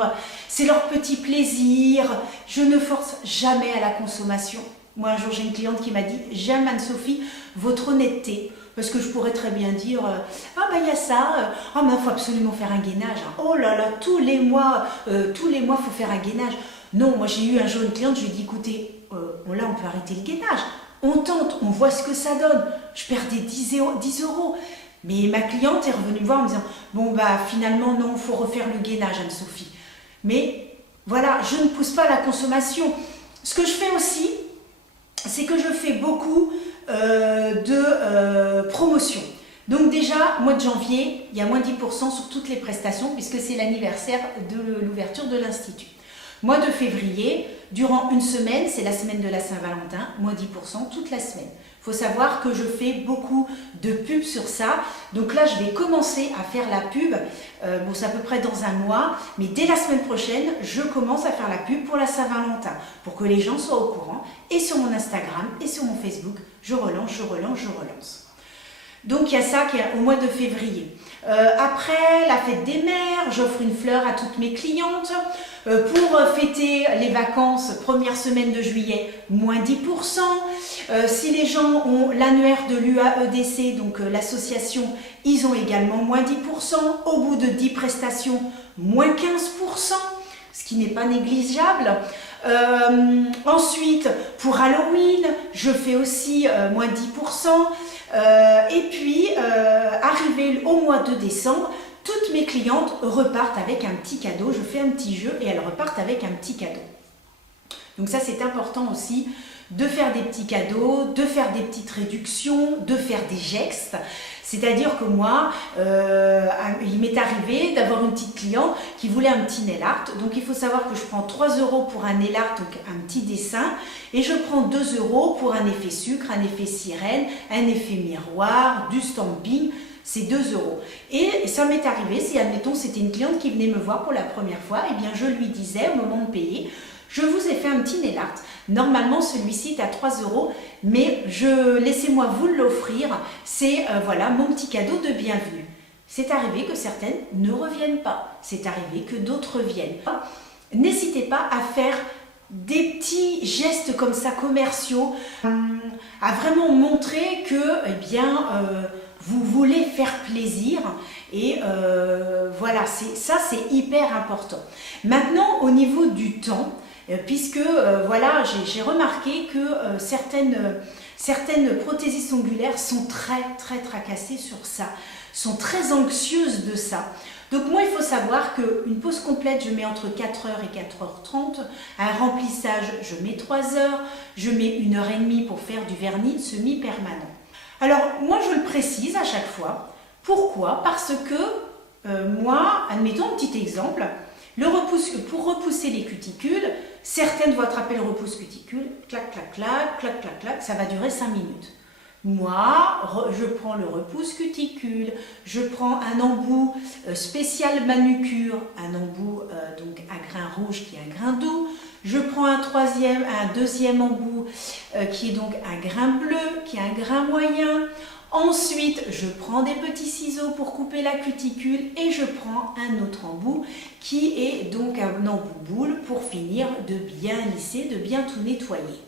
C'est leur petit plaisir. Je ne force jamais à la consommation. Moi, un jour, j'ai une cliente qui m'a dit « J'aime Anne-Sophie votre honnêteté. » Parce que je pourrais très bien dire « Ah, ben, il y a ça. Ah, ben, il faut absolument faire un gainage. Oh là là, tous les mois, il faut faire un gainage. » Non, moi, j'ai eu un jour une cliente, je lui ai dit « Écoutez, là, on peut arrêter le gainage. On tente, on voit ce que ça donne. Je perdais 10 euros. » Mais ma cliente est revenue me voir en me disant « Bon, bah, finalement, non, il faut refaire le gainage, Anne-Sophie. » Mais voilà, je ne pousse pas à la consommation. Ce que je fais aussi, c'est que je fais beaucoup de promotions. Donc déjà, mois de janvier, il y a moins 10% sur toutes les prestations puisque c'est l'anniversaire de l'ouverture de l'Institut. Mois de février, durant une semaine, c'est la semaine de la Saint-Valentin, moins 10% toute la semaine. Il faut savoir que je fais beaucoup de pubs sur ça. Donc là, je vais commencer à faire la pub. Bon, c'est à peu près dans un mois. Mais dès la semaine prochaine, je commence à faire la pub pour la Saint-Valentin. Pour que les gens soient au courant. Et sur mon Instagram et sur mon Facebook, je relance. Donc il y a ça qui est au mois de février. Après la fête des mères, j'offre une fleur à toutes mes clientes. Pour fêter les vacances, première semaine de juillet, moins 10%. Si les gens ont l'annuaire de l'UAEDC, donc l'association, ils ont également moins 10%. Au bout de 10 prestations, moins 15%, ce qui n'est pas négligeable. Ensuite, pour Halloween, je fais aussi moins 10%. Et puis, arrivé au mois de décembre, toutes mes clientes repartent avec un petit cadeau. Je fais un petit jeu et elles repartent avec un petit cadeau. Donc ça, c'est important aussi de faire des petits cadeaux, de faire des petites réductions, de faire des gestes. C'est-à-dire que moi, il m'est arrivé d'avoir une petite cliente qui voulait un petit nail art. Donc il faut savoir que je prends 3 € pour un nail art, donc un petit dessin. Et je prends 2 € pour un effet sucre, un effet sirène, un effet miroir, du stamping. C'est 2 €. Et ça m'est arrivé, si admettons c'était une cliente qui venait me voir pour la première fois, et bien je lui disais au moment de payer, je vous ai fait un petit nail art. Normalement celui-ci est à 3 €, mais laissez-moi vous l'offrir. C'est voilà mon petit cadeau de bienvenue. C'est arrivé que certaines ne reviennent pas. C'est arrivé que d'autres viennent. N'hésitez pas à faire des petits gestes comme ça commerciaux, à vraiment montrer que vous voulez faire plaisir et voilà, ça c'est hyper important. Maintenant, au niveau du temps, puisque voilà, j'ai remarqué que certaines Certaines prothésistes ongulaires sont très tracassées sur ça, sont très anxieuses de ça. Donc moi, il faut savoir qu'une pause complète, je mets entre 4h et 4h30. Un remplissage, je mets 3h. Je mets 1h30 pour faire du vernis semi-permanent. Alors moi, je le précise à chaque fois. Pourquoi? Parce que moi, admettons un petit exemple, pour repousser les cuticules, certaines vont attraper le repousse cuticule, clac, clac, clac, clac, clac, clac, ça va durer 5 minutes. Moi, je prends le repousse cuticule, je prends un embout spécial manucure, un embout donc à grain rouge qui est un grain doux. Je prends un deuxième embout qui est donc un grain bleu, qui est un grain moyen. Ensuite, je prends des petits ciseaux pour couper la cuticule et je prends un autre embout qui est donc un embout boule pour finir de bien lisser, de bien tout nettoyer.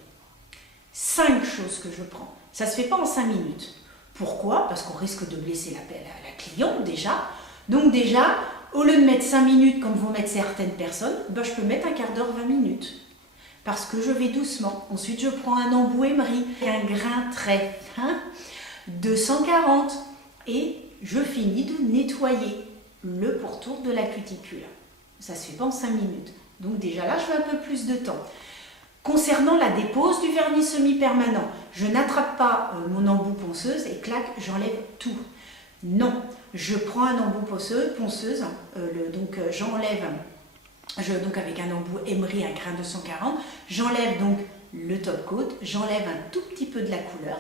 5 choses que je prends. Ça ne se fait pas en 5 minutes. Pourquoi? Parce qu'on risque de blesser la cliente déjà. Donc déjà, au lieu de mettre 5 minutes comme vont mettre certaines personnes, je peux mettre un quart d'heure, 20 minutes. Parce que je vais doucement. Ensuite, je prends un embout émery, un grain trait, 240. Et je finis de nettoyer le pourtour de la cuticule. Ça ne se fait pas en 5 minutes. Donc déjà là, je fais un peu plus de temps. Concernant la dépose du vernis semi-permanent, je n'attrape pas mon embout ponceuse et clac, j'enlève tout. Non, je prends un embout ponceuse, j'enlève, donc avec un embout émery, un grain 240, j'enlève donc le top coat, j'enlève un tout petit peu de la couleur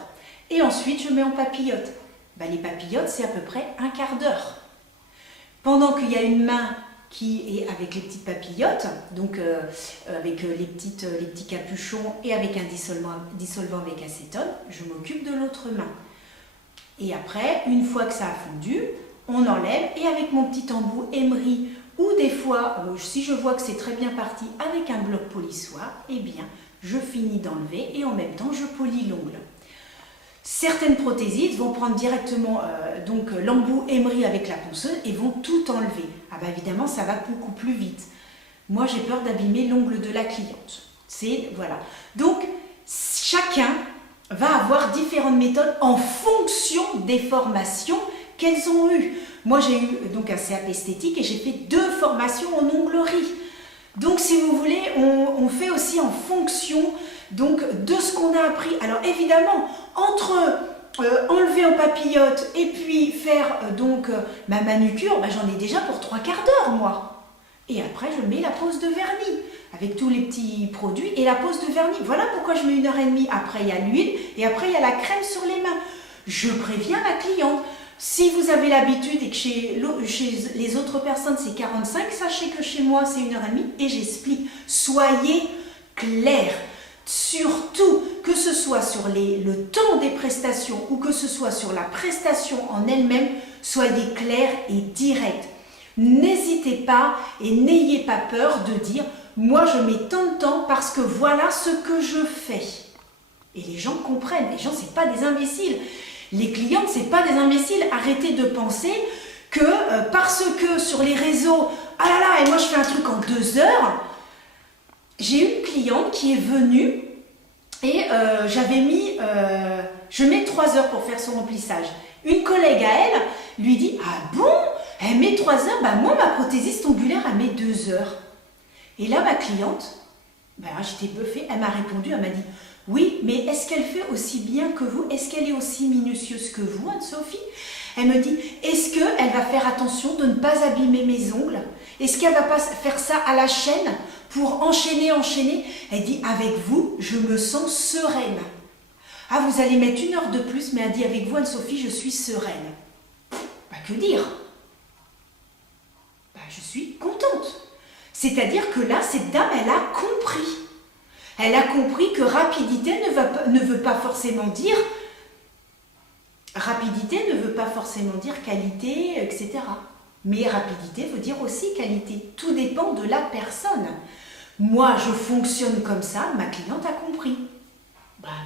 et ensuite je mets en papillote. Les papillotes, c'est à peu près un quart d'heure. Pendant qu'il y a une main qui est avec les petites papillotes, donc avec les petits capuchons et avec un dissolvant avec acétone, je m'occupe de l'autre main. Et après, une fois que ça a fondu, on enlève et avec mon petit embout émery ou des fois, si je vois que c'est très bien parti avec un bloc polissoir, eh bien, je finis d'enlever et en même temps, je polis l'ongle. Certaines prothésistes vont prendre directement l'embout émery avec la ponceuse et vont tout enlever. Évidemment, ça va beaucoup plus vite. Moi, j'ai peur d'abîmer l'ongle de la cliente. Voilà. Donc, chacun va avoir différentes méthodes en fonction des formations qu'elles ont eues. Moi, j'ai eu donc un CAP esthétique et j'ai fait 2 formations en onglerie. Donc, si vous voulez, on fait aussi en fonction donc de ce qu'on a appris. Alors évidemment, entre enlever en papillote et puis faire ma manucure, j'en ai déjà pour 3 quarts d'heure moi. Et après je mets la pose de vernis avec tous les petits produits et la pose de vernis. Voilà pourquoi je mets 1h30. Après il y a l'huile et après il y a la crème sur les mains. Je préviens la cliente. Si vous avez l'habitude et que chez les autres personnes c'est 45, sachez que chez moi c'est 1h30 et j'explique. Soyez clairs. Surtout, que ce soit sur le temps des prestations ou que ce soit sur la prestation en elle-même, soyez clairs et directs. N'hésitez pas et n'ayez pas peur de dire « moi je mets tant de temps parce que voilà ce que je fais ». Et les gens comprennent, les gens c'est pas des imbéciles. Les clientes c'est pas des imbéciles. Arrêtez de penser que parce que sur les réseaux, ah là là, et moi je fais un truc en 2 heures. J'ai une cliente qui est venue et je mets 3 heures pour faire son remplissage. Une collègue à elle lui dit « Ah bon, elle met 3 heures, moi ma prothésiste ongulaire elle met 2 heures. » Et là ma cliente, j'étais bluffée, elle m'a répondu, elle m'a dit « Oui, mais est-ce qu'elle fait aussi bien que vous? Est-ce qu'elle est aussi minutieuse que vous, Anne-Sophie ?» Elle me dit « Est-ce qu'elle va faire attention de ne pas abîmer mes ongles? Est-ce qu'elle va pas faire ça à la chaîne pour enchaîner ?» Elle dit « Avec vous, je me sens sereine. » Ah, vous allez mettre 1 heure de plus, mais elle dit « Avec vous, Anne-Sophie, je suis sereine. » Que dire? Je suis contente. C'est-à-dire que là, cette dame, elle a compris. Elle a compris que rapidité ne veut pas forcément dire qualité, etc. Mais rapidité veut dire aussi qualité. Tout dépend de la personne. Moi, je fonctionne comme ça, ma cliente a compris.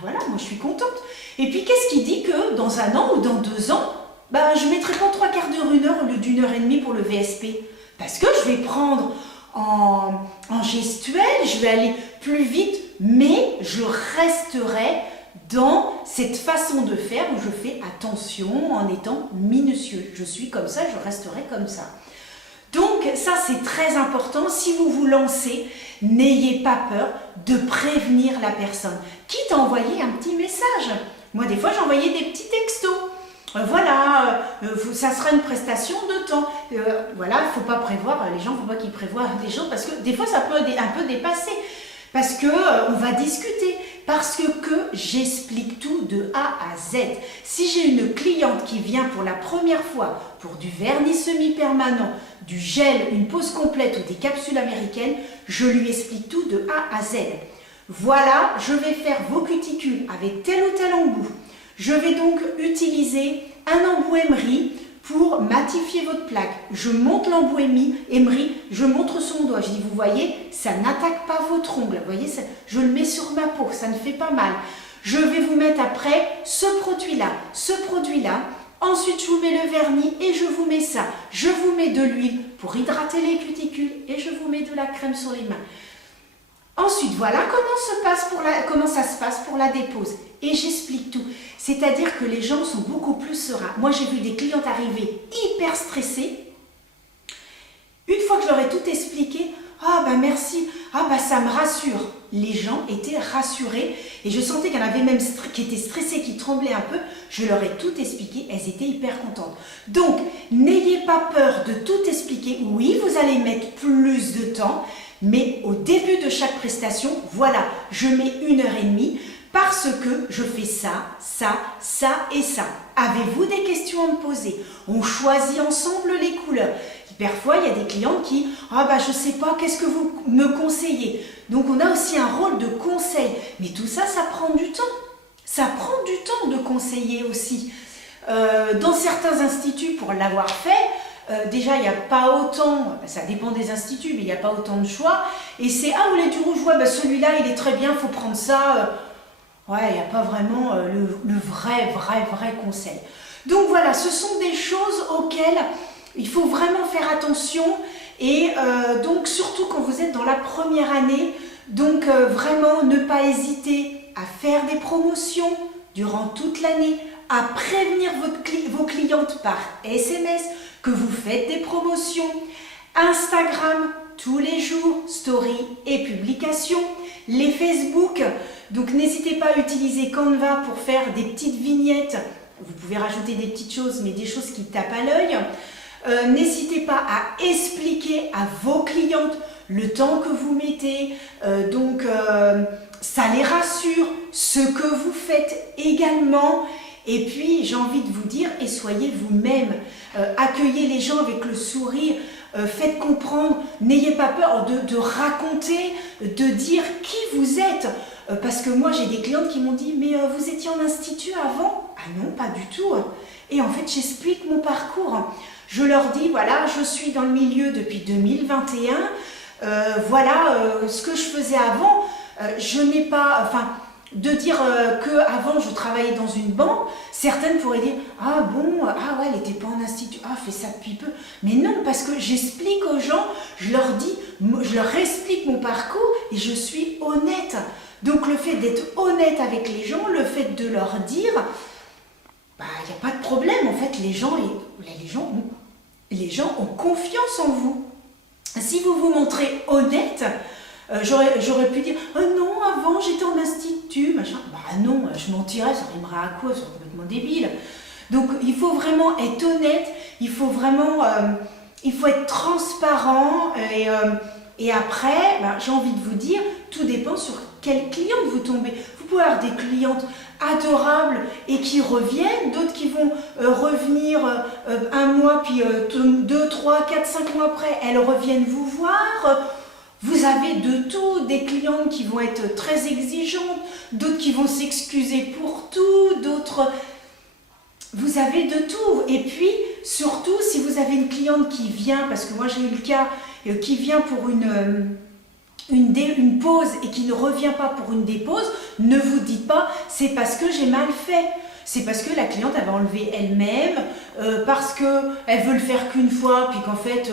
Voilà, moi je suis contente. Et puis, qu'est-ce qui dit que dans 1 an ou dans 2 ans, je ne mettrai pas 3 quarts d'heure, 1 heure au lieu d'1h30 pour le VSP? Parce que je vais prendre en gestuelle, je vais aller plus vite, mais je resterai dans cette façon de faire où je fais attention en étant minutieux. Je suis comme ça, je resterai comme ça. Donc ça c'est très important, si vous vous lancez, n'ayez pas peur de prévenir la personne, quitte à envoyer un petit message. Moi des fois j'envoyais des petits textos. Ça sera une prestation de temps. Voilà, il ne faut pas prévoir, les gens, il ne faut pas qu'ils prévoient des choses parce que des fois ça peut un peu dépasser. Parce que on va discuter, parce que j'explique tout de A à Z. Si j'ai une cliente qui vient pour la première fois pour du vernis semi-permanent, du gel, une pose complète ou des capsules américaines, je lui explique tout de A à Z. Voilà, je vais faire vos cuticules avec tel ou tel embout. Je vais donc utiliser un embout emery pour matifier votre plaque. Je monte l'embout emery, je montre sur mon doigt. Je dis, vous voyez, ça n'attaque pas votre ongle. Vous voyez, je le mets sur ma peau, ça ne fait pas mal. Je vais vous mettre après ce produit-là, ce produit-là. Ensuite, je vous mets le vernis et je vous mets ça. Je vous mets de l'huile pour hydrater les cuticules et je vous mets de la crème sur les mains. Ensuite, voilà comment ça se passe pour la dépose. Et j'explique tout. C'est-à-dire que les gens sont beaucoup plus sereins. Moi, j'ai vu des clientes arriver hyper stressées. Une fois que je leur ai tout expliqué, ah ben merci, ah ben ça me rassure. Les gens étaient rassurés et je sentais qu'il y en avait même qui étaient stressés, qui tremblaient un peu. Je leur ai tout expliqué, elles étaient hyper contentes. Donc, n'ayez pas peur de tout expliquer. Oui, vous allez mettre plus de temps, mais au début de chaque prestation, voilà, je mets 1h30 parce que je fais ça, ça, ça et ça. Avez-vous des questions à me poser? On choisit ensemble les couleurs. Parfois, il y a des clientes qui « Ah bah je sais pas, qu'est-ce que vous me conseillez ?» Donc, on a aussi un rôle de conseil. Mais tout ça, ça prend du temps. Ça prend du temps de conseiller aussi. Dans certains instituts, pour l'avoir fait, déjà, il n'y a pas autant, ça dépend des instituts, mais il n'y a pas autant de choix. Et c'est « Ah, vous voulez du rouge? Ouais, bah celui-là, il est très bien, il faut prendre ça. » Ouais, il n'y a pas vraiment le vrai conseil. Donc voilà, ce sont des choses auxquelles il faut vraiment faire attention et donc surtout quand vous êtes dans la première année, donc vraiment ne pas hésiter à faire des promotions durant toute l'année, à prévenir vos clientes par SMS que vous faites des promotions, Instagram tous les jours, story et publications, les Facebook, donc n'hésitez pas à utiliser Canva pour faire des petites vignettes, vous pouvez rajouter des petites choses mais des choses qui tapent à l'œil. N'hésitez pas à expliquer à vos clientes le temps que vous mettez, ça les rassure, ce que vous faites également. Et puis j'ai envie de vous dire, et soyez vous-même, accueillez les gens avec le sourire, faites comprendre, n'ayez pas peur de raconter, de dire qui vous êtes. Parce que moi j'ai des clientes qui m'ont dit, mais vous étiez en institut avant? Ah non, pas du tout. Et en fait j'explique mon parcours. Je leur dis, voilà, je suis dans le milieu depuis 2021, voilà ce que je faisais avant. Je n'ai pas, enfin, de dire qu'avant je travaillais dans une banque, certaines pourraient dire, ah bon, ah ouais, elle n'était pas en institut, ah, fait ça depuis peu. Mais non, parce que j'explique aux gens, je leur dis, je leur explique mon parcours et je suis honnête. Donc le fait d'être honnête avec les gens, le fait de leur dire, bah, il n'y a pas de problème, en fait, les gens ont confiance en vous. Si vous vous montrez honnête, j'aurais pu dire oh non, avant j'étais en institut, machin. Bah non, je mentirais, ça rimerait à quoi? C'est complètement débile. Donc il faut vraiment être honnête, il faut vraiment il faut être transparent et après, bah, j'ai envie de vous dire, tout dépend sur quelle cliente vous tombez. Vous pouvez avoir des clientes adorables et qui reviennent, d'autres qui vont revenir un mois, puis 2, 3, 4, 5 mois après, elles reviennent vous voir. Vous avez de tout, des clientes qui vont être très exigeantes, d'autres qui vont s'excuser pour tout, d'autres... Vous avez de tout. Et puis, surtout, si vous avez une cliente qui vient, parce que moi j'ai eu le cas, qui vient pour une pause et qui ne revient pas pour une dépose, ne vous dites pas c'est parce que j'ai mal fait. C'est parce que la cliente avait enlevé elle-même, parce qu'elle veut le faire qu'une fois, puis qu'en fait,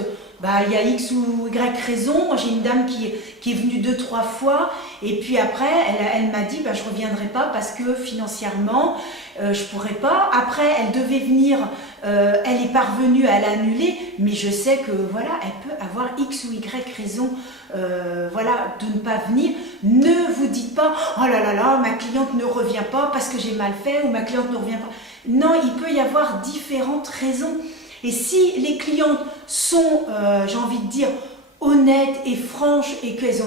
il y a X ou Y raison. Moi, j'ai une dame qui est venue 2-3 fois, et puis après, elle m'a dit, je ne reviendrai pas parce que financièrement, je ne pourrais pas. Après, elle devait venir, elle est parvenue à l'annuler, mais je sais que voilà, elle peut avoir X ou Y raison de ne pas venir. Ne vous dites pas, oh là là là, ma cliente ne revient pas parce que j'ai mal fait, ou ma cliente ne revient pas. Non, il peut y avoir différentes raisons. Et si les clientes sont, j'ai envie de dire, honnêtes et franches et qu'elles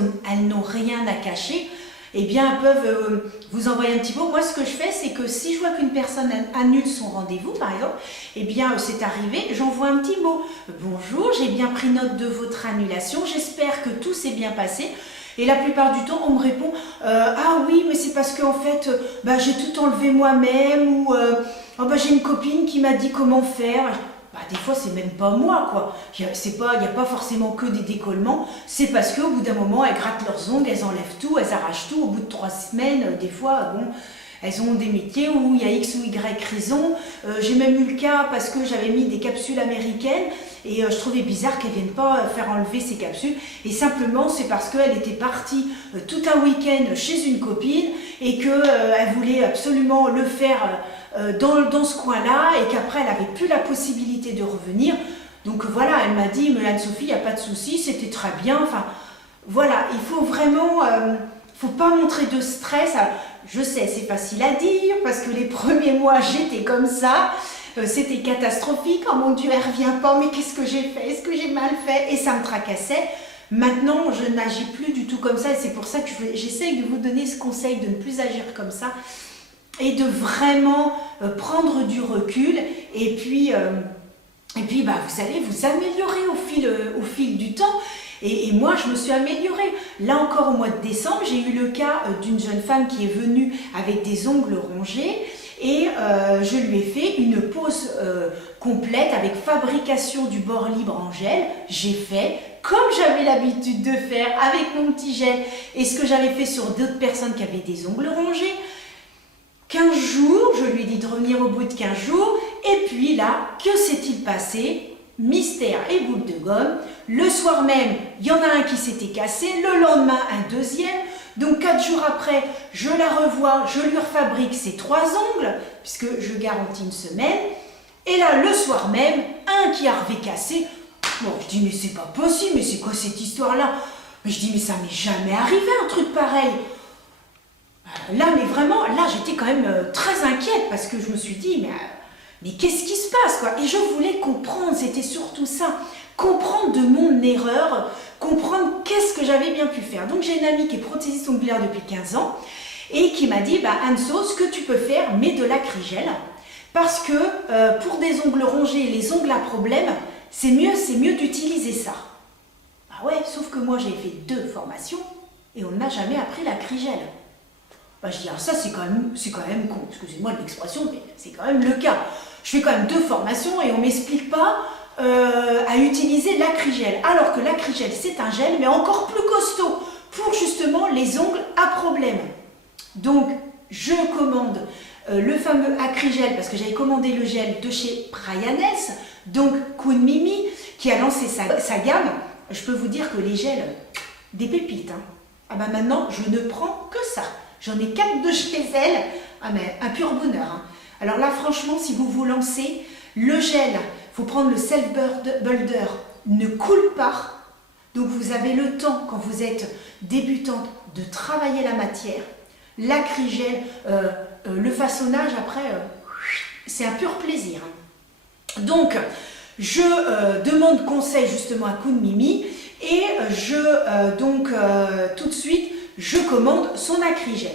n'ont rien à cacher, eh bien, elles peuvent vous envoyer un petit mot. Moi, ce que je fais, c'est que si je vois qu'une personne annule son rendez-vous, par exemple, eh bien, c'est arrivé, j'envoie un petit mot. Bonjour, j'ai bien pris note de votre annulation, j'espère que tout s'est bien passé. Et la plupart du temps, on me répond ah oui, mais c'est parce qu'en fait, j'ai tout enlevé moi-même, ou j'ai une copine qui m'a dit comment faire. Des fois, c'est même pas moi, quoi. Il n'y a pas forcément que des décollements. C'est parce qu'au bout d'un moment, elles grattent leurs ongles, elles enlèvent tout, elles arrachent tout. Au bout de 3 semaines, des fois, elles ont des métiers où il y a X ou Y raison. J'ai même eu le cas parce que j'avais mis des capsules américaines et je trouvais bizarre qu'elles ne viennent pas faire enlever ces capsules. Et simplement, c'est parce qu'elle était partie tout un week-end chez une copine et qu'elle voulait absolument le faire dans ce coin-là, et qu'après, elle n'avait plus la possibilité de revenir. Donc voilà, elle m'a dit, mais Anne-Sophie, il n'y a pas de souci, c'était très bien. Enfin, voilà, il faut vraiment... faut pas montrer de stress. Alors, je sais, c'est facile à dire, parce que les premiers mois, j'étais comme ça. C'était catastrophique. Oh mon Dieu, elle ne revient pas, mais qu'est-ce que j'ai fait? Est-ce que j'ai mal fait? Et ça me tracassait. Maintenant, je n'agis plus du tout comme ça, et c'est pour ça que j'essaye de vous donner ce conseil de ne plus agir comme ça, et de vraiment prendre du recul, et puis vous allez vous améliorer au fil du temps. Et moi, je me suis améliorée. Là encore, au mois de décembre, j'ai eu le cas d'une jeune femme qui est venue avec des ongles rongés, et je lui ai fait une pose complète avec fabrication du bord libre en gel. J'ai fait comme j'avais l'habitude de faire avec mon petit gel, et ce que j'avais fait sur d'autres personnes qui avaient des ongles rongés. 15 jours, je lui ai dit de revenir au bout de 15 jours, et puis là, que s'est-il passé? Mystère et boule de gomme. Le soir même, il y en a un qui s'était cassé, le lendemain, un deuxième. Donc 4 jours après, je la revois, je lui refabrique ses 3 ongles, puisque je garantis une semaine. Et là, le soir même, un qui a cassé. Bon, je dis, mais c'est pas possible, mais c'est quoi cette histoire-là? Mais je dis, mais ça m'est jamais arrivé un truc pareil. Là, mais vraiment, là, j'étais quand même très inquiète, parce que je me suis dit, mais qu'est-ce qui se passe, quoi? Et je voulais comprendre, c'était surtout ça, comprendre de mon erreur, comprendre qu'est-ce que j'avais bien pu faire. Donc j'ai une amie qui est prothésiste ongulaire depuis 15 ans, et qui m'a dit, Anso, ce que tu peux faire, mets de l'acrygel, parce que pour des ongles rongés, les ongles à problème, c'est mieux d'utiliser ça. Ouais, sauf que moi j'ai fait 2 formations, et on ne m'a jamais appris l'acrygel. Je dis, ça c'est quand même con, excusez-moi de l'expression, mais c'est quand même le cas. Je fais quand même 2 formations et on ne m'explique pas à utiliser l'acrygel. Alors que l'acrygel, c'est un gel, mais encore plus costaud, pour justement les ongles à problème. Donc, je commande le fameux acrygel, parce que j'avais commandé le gel de chez Brianess, donc Kun Mimi, qui a lancé sa gamme. Je peux vous dire que les gels, des pépites. Maintenant, je ne prends que ça. J'en ai 4 de chez elle, mais un pur bonheur. Alors là, franchement, si vous vous lancez, le gel, il faut prendre le self-builder, ne coule pas. Donc vous avez le temps, quand vous êtes débutante, de travailler la matière. L'acrygel, le façonnage, après, c'est un pur plaisir. Donc, je demande conseil justement à Kun Mimi, et tout de suite, je commande son acrygel.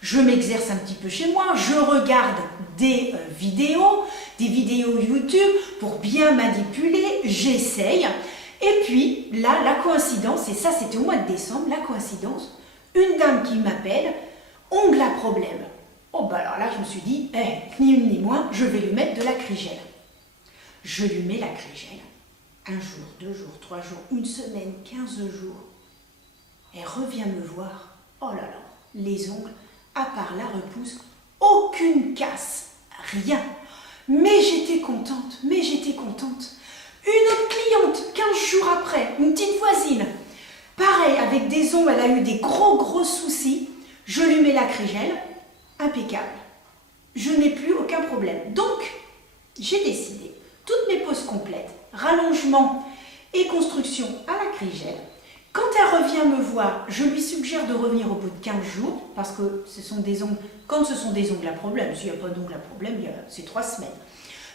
Je m'exerce un petit peu chez moi, je regarde des vidéos YouTube pour bien manipuler, j'essaye. Et puis là, la coïncidence, et ça c'était au mois de décembre, la coïncidence, une dame qui m'appelle, ongle à problème. Alors là, je me suis dit, ni une ni moins, je vais lui mettre de l'acrygel. Je lui mets l'acrygel. 1 jour, 2 jours, 3 jours, 1 semaine, 15 jours. Elle revient me voir, oh là là, les ongles, à part la repousse, aucune casse, rien. Mais j'étais contente, mais j'étais contente. Une autre cliente, 15 jours après, une petite voisine. Pareil, avec des ongles, elle a eu des gros soucis. Je lui mets la crégelle, impeccable. Je n'ai plus aucun problème. Donc, j'ai décidé, toutes mes poses complètes, rallongement et construction à la crégelle. Quand elle revient me voir, je lui suggère de revenir au bout de 15 jours, parce que ce sont des ongles, quand ce sont des ongles à problème, s'il n'y a pas d'ongles à problème, c'est 3 semaines.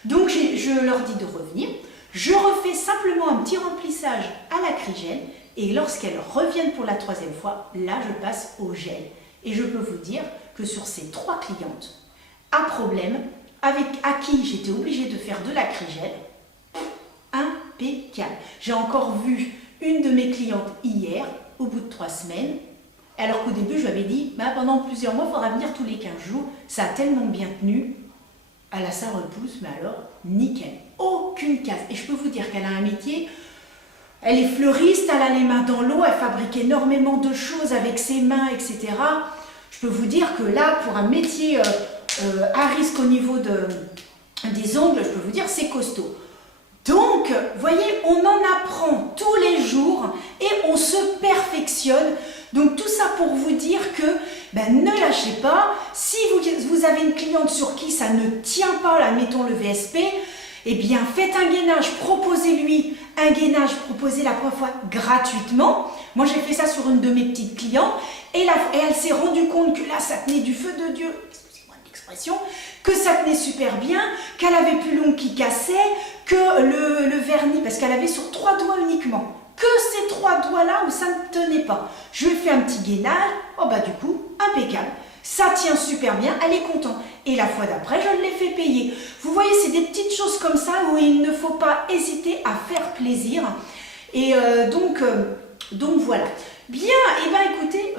Donc, je leur dis de revenir. Je refais simplement un petit remplissage à la crégelle et lorsqu'elles reviennent pour la 3e fois, là je passe au gel. Et je peux vous dire que sur ces 3 clientes à problème, à qui j'étais obligée de faire de la crégelle, impeccable. J'ai encore vu une de mes clientes hier, au bout de 3 semaines, alors qu'au début je lui avais dit, pendant plusieurs mois, il faudra venir tous les 15 jours. Ça a tellement bien tenu. Elle a sa repousse, mais alors, nickel. Aucune casse. Et je peux vous dire qu'elle a un métier, elle est fleuriste, elle a les mains dans l'eau, elle fabrique énormément de choses avec ses mains, etc. Je peux vous dire que là, pour un métier à risque au niveau des ongles, je peux vous dire, c'est costaud. Donc, vous voyez, on en apprend tous les jours et on se perfectionne. Donc tout ça pour vous dire que ne lâchez pas. Si vous avez une cliente sur qui ça ne tient pas, là, mettons le VSP, eh bien faites un gainage, proposez-lui un gainage, proposez la première fois gratuitement. Moi j'ai fait ça sur une de mes petites clientes et elle s'est rendue compte que là ça tenait du feu de Dieu, excusez-moi l'expression, que ça tenait super bien, qu'elle avait plus long qui cassait, que le vernis, parce qu'elle avait sur 3 doigts uniquement. Que ces 3 doigts-là où ça ne tenait pas. Je lui ai fait un petit gainage, du coup, impeccable. Ça tient super bien, elle est contente. Et la fois d'après, je l'ai fait payer. Vous voyez, c'est des petites choses comme ça où il ne faut pas hésiter à faire plaisir. Et donc voilà. Bien, et écoutez,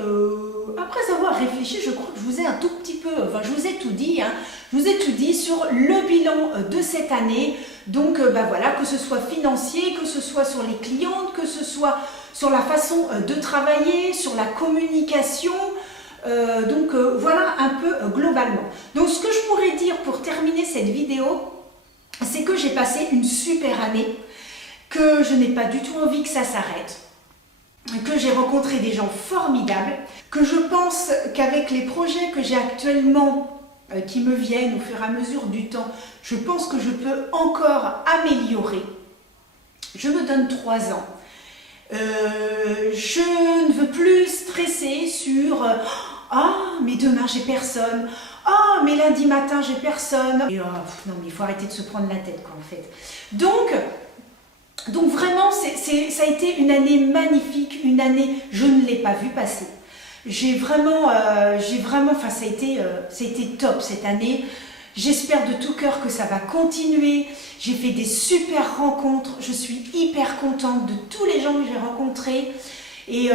après avoir réfléchi, je crois que je vous ai un tout petit peu, je vous ai tout dit, je vous ai tout dit sur le bilan de cette année. Donc voilà, que ce soit financier, que ce soit sur les clientes, que ce soit sur la façon de travailler, sur la communication. Voilà un peu globalement. Donc ce que je pourrais dire pour terminer cette vidéo, c'est que j'ai passé une super année, que je n'ai pas du tout envie que ça s'arrête, que j'ai rencontré des gens formidables, que je pense qu'avec les projets que j'ai actuellement qui me viennent au fur et à mesure du temps, je pense que je peux encore améliorer. Je me donne 3 ans. Je ne veux plus stresser sur mais demain j'ai personne, mais lundi matin j'ai personne. Et, non mais il faut arrêter de se prendre la tête quoi en fait. Donc vraiment ça a été une année magnifique, une année je ne l'ai pas vue passer. J'ai vraiment, ça a été top cette année. J'espère de tout cœur que ça va continuer. J'ai fait des super rencontres. Je suis hyper contente de tous les gens que j'ai rencontrés. Et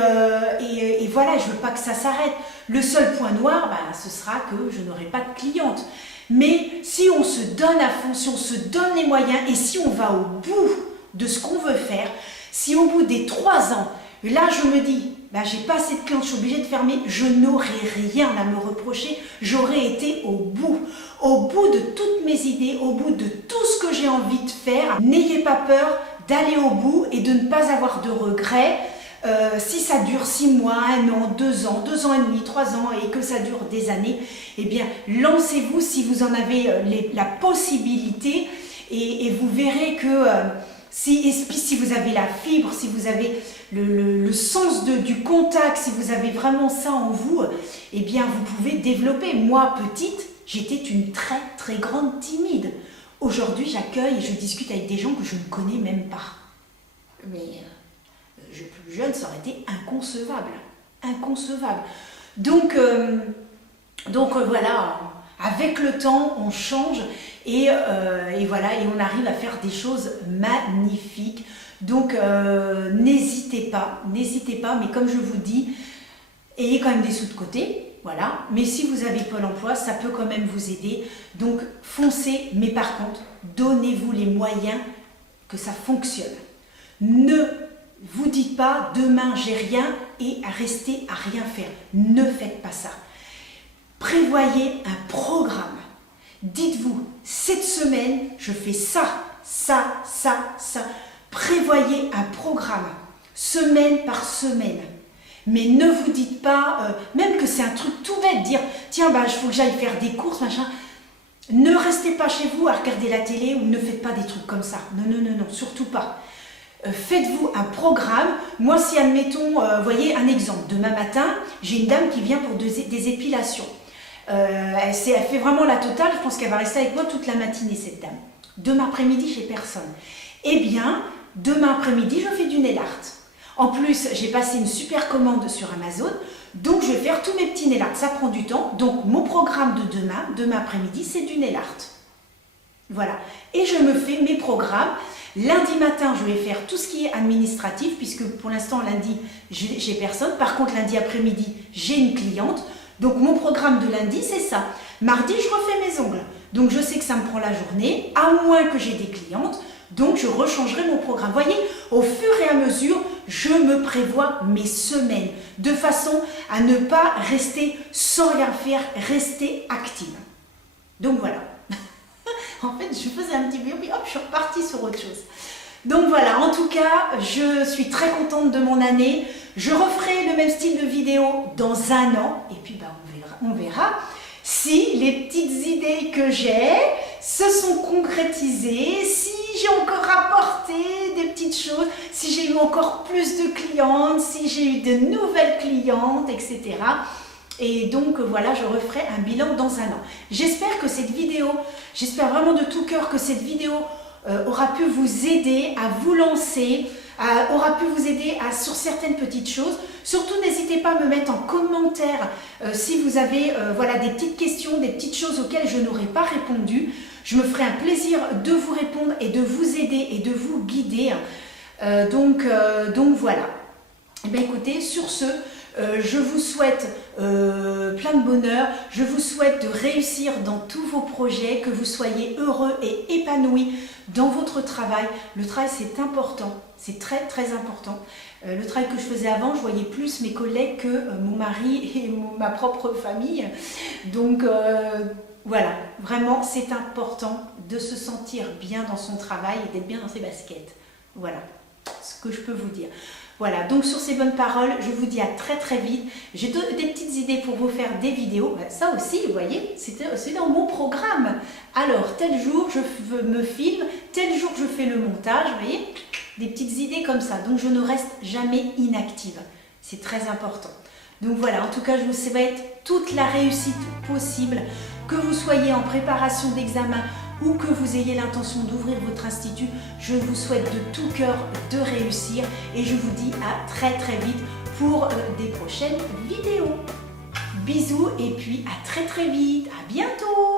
voilà, je ne veux pas que ça s'arrête. Le seul point noir, ce sera que je n'aurai pas de clientes. Mais si on se donne à fond, si on se donne les moyens et si on va au bout de ce qu'on veut faire, si au bout des 3 ans, là je me dis, j'ai pas assez de clients, je suis obligée de fermer, je n'aurai rien à me reprocher, j'aurai été au bout de toutes mes idées, au bout de tout ce que j'ai envie de faire. N'ayez pas peur d'aller au bout et de ne pas avoir de regrets. Si ça dure 6 mois, 1 an, 2 ans, 2 ans et demi, 3 ans et que ça dure des années, eh bien lancez-vous si vous en avez la possibilité et vous verrez que si vous avez la fibre, si vous avez le sens du contact, si vous avez vraiment ça en vous, eh bien vous pouvez développer. Moi, petite, j'étais une très très grande timide. Aujourd'hui, j'accueille et je discute avec des gens que je ne connais même pas. Mais plus jeune, ça aurait été inconcevable. Inconcevable. Donc voilà, avec le temps, on change et voilà, et on arrive à faire des choses magnifiques. Donc n'hésitez pas, mais comme je vous dis, ayez quand même des sous de côté, voilà. Mais si vous avez Pôle emploi, ça peut quand même vous aider. Donc foncez, mais par contre, donnez-vous les moyens que ça fonctionne. Ne vous dites pas demain j'ai rien et restez à rien faire. Ne faites pas ça. Prévoyez un programme. Dites-vous, cette semaine, je fais ça, ça, ça, ça. Prévoyez un programme, semaine par semaine. Mais ne vous dites pas, même que c'est un truc tout bête, dire « Tiens, il faut que j'aille faire des courses, machin ». Ne restez pas chez vous à regarder la télé ou ne faites pas des trucs comme ça. Non, non, non, non, surtout pas. Faites-vous un programme. Moi, si admettons, voyez un exemple. Demain matin, j'ai une dame qui vient pour des épilations. Elle fait vraiment la totale. Je pense qu'elle va rester avec moi toute la matinée, cette dame. Demain après-midi, j'ai personne. Eh bien, demain après-midi, je fais du nail art. En plus, j'ai passé une super commande sur Amazon. Donc, je vais faire tous mes petits nail art. Ça prend du temps. Donc, mon programme de demain après-midi, c'est du nail art. Voilà. Et je me fais mes programmes. Lundi matin, je vais faire tout ce qui est administratif, puisque pour l'instant, lundi, j'ai personne. Par contre, lundi après-midi, j'ai une cliente. Donc, mon programme de lundi, c'est ça. Mardi, je refais mes ongles. Donc, je sais que ça me prend la journée, à moins que j'ai des clientes. Donc, je rechangerai mon programme. Vous voyez, au fur et à mesure, je me prévois mes semaines, de façon à ne pas rester sans rien faire, rester active. Donc, voilà. En fait, je faisais un petit vidéo, puis hop, je suis repartie sur autre chose. Donc voilà, en tout cas, je suis très contente de mon année. Je referai le même style de vidéo dans un an. Et puis, on verra si les petites idées que j'ai se sont concrétisées, si j'ai encore apporté des petites choses, si j'ai eu encore plus de clientes, si j'ai eu de nouvelles clientes, etc. Et donc voilà, je referai un bilan dans un an. J'espère que cette vidéo, j'espère vraiment de tout cœur que cette vidéo aura pu vous aider à vous lancer, aura pu vous aider sur certaines petites choses. Surtout, n'hésitez pas à me mettre en commentaire si vous avez voilà, des petites questions, des petites choses auxquelles je n'aurais pas répondu. Je me ferai un plaisir de vous répondre et de vous aider et de vous guider. Donc voilà. Eh bien, écoutez, sur ce, je vous souhaite plein de bonheur, je vous souhaite de réussir dans tous vos projets, que vous soyez heureux et épanouis dans votre travail. Le travail, c'est important, c'est très très important. Le travail que je faisais avant, je voyais plus mes collègues que mon mari et ma propre famille. Donc voilà, vraiment, c'est important de se sentir bien dans son travail et d'être bien dans ses baskets. Voilà ce que je peux vous dire. Voilà, donc sur ces bonnes paroles, je vous dis à très très vite. J'ai des petites idées pour vous faire des vidéos. Ça aussi, vous voyez, c'est dans mon programme. Alors, tel jour, je me filme, tel jour, je fais le montage, vous voyez, des petites idées comme ça. Donc, je ne reste jamais inactive. C'est très important. Donc voilà, en tout cas, je vous souhaite toute la réussite possible, que vous soyez en préparation d'examen ou que vous ayez l'intention d'ouvrir votre institut. Je vous souhaite de tout cœur de réussir et je vous dis à très très vite pour des prochaines vidéos. Bisous et puis à très très vite, à bientôt.